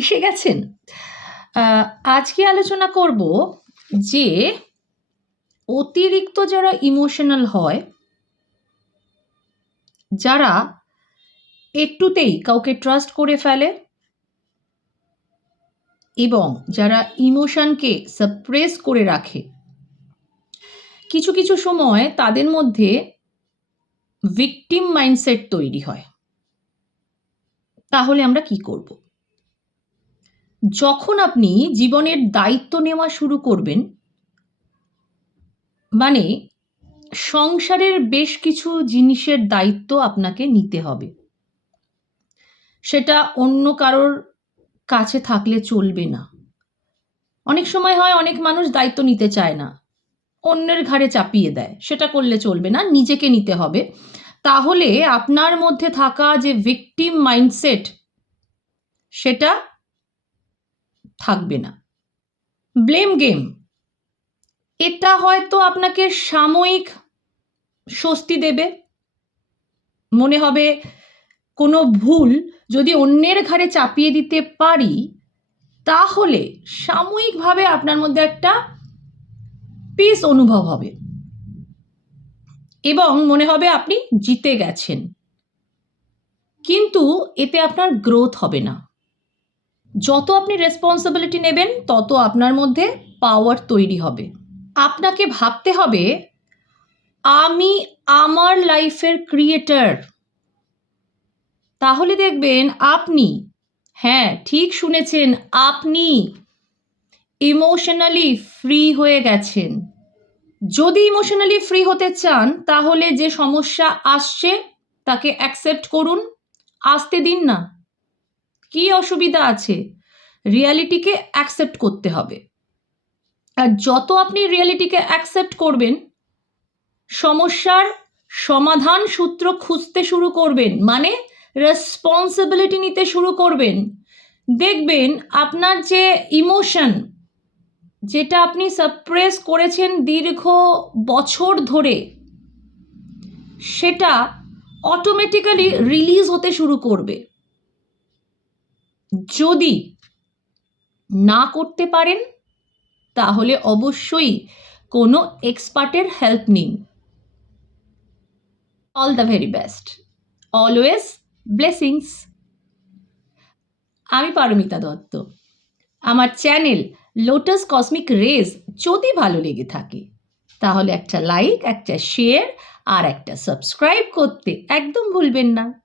এসে গেছেন। আজকে আলোচনা করব যে অতিরিক্ত যারা ইমোশনাল হয়, যারা একটুতেই কাউকে ট্রাস্ট করে ফেলে এবং যারা ইমোশনকে সাপ্রেস করে রাখে, কিছু কিছু সময় তাদের মধ্যে ভিকটিম মাইন্ডসেট তৈরি হয়। তাহলে আমরা কি করব? যখন আপনি জীবনের দায়িত্ব নেওয়া শুরু করবেন মানে সংসারের বেশ কিছু জিনিসের দায়িত্ব আপনাকে নিতে হবে। সেটা অন্য কারোর কাছে থাকলে চলবে না। অনেক সময় হয় অনেক মানুষ দায়িত্ব নিতে চায় না, অন্যের ঘাড়ে চাপিয়ে দেয়, সেটা করলে চলবে না, নিজেকে নিতে হবে। তাহলে আপনার মধ্যে থাকা যে ভিকটিম মাইন্ডসেট সেটা থাকবে না। ব্লেম গেম এটা হয়তো আপনাকে সাময়িক স্বস্তি দেবে। মনে হবে কোনো ভুল যদি অন্যের ঘাড়ে চাপিয়ে দিতে পারি, তাহলে সাময়িকভাবে আপনার মধ্যে একটা পিস অনুভব হবে। এবং মনে হবে আপনি জিতে গেছেন। কিন্তু এতে আপনার গ্রোথ হবে না। যত আপনি রেসপন্সিবিলিটি নেবেন, তত আপনার মধ্যে পাওয়ার তৈরি হবে। আপনাকে ভাবতে হবে, আমি আমার লাইফের ক্রিয়েটার তাহলে দেখবেন আপনি হ্যাঁ ঠিক শুনেছেন, আপনি ইমোশনালি ফ্রি হয়ে গেছেন। যদি ইমোশনালি ফ্রি হতে চান, তাহলে যে সমস্যা আসছে, তাকে অ্যাকসেপ্ট করুন। আসতে দিন না। কি অসুবিধা আছে? রিয়ালিটিকে অ্যাকসেপ্ট করতে হবে। আর যত আপনি রিয়ালিটিকে অ্যাকসেপ্ট করবেন, সমস্যার সমাধান সূত্র খুঁজতে শুরু করবেন মানে রেসপন্সিবিলিটি নিতে শুরু করবেন। দেখবেন আপনার যে ইমোশন যেটা আপনি সাপ্রেস করেছেন দীর্ঘ বছর ধরে, সেটা অটোমেটিক্যালি রিলিজ হতে শুরু করবে। যদি না করতে পারেন, তাহলে অবশ্যই কোনো এক্সপার্টের হেল্প নিন। All the very best. Always blessings. আমি পারমিতা দত্ত। আমার চ্যানেল লোটাস কসমিক রেজ যদি ভালো লেগে থাকে, তাহলে একটা লাইক, একটা শেয়ার আর একটা সাবস্ক্রাইব করতে একদম ভুলবেন না।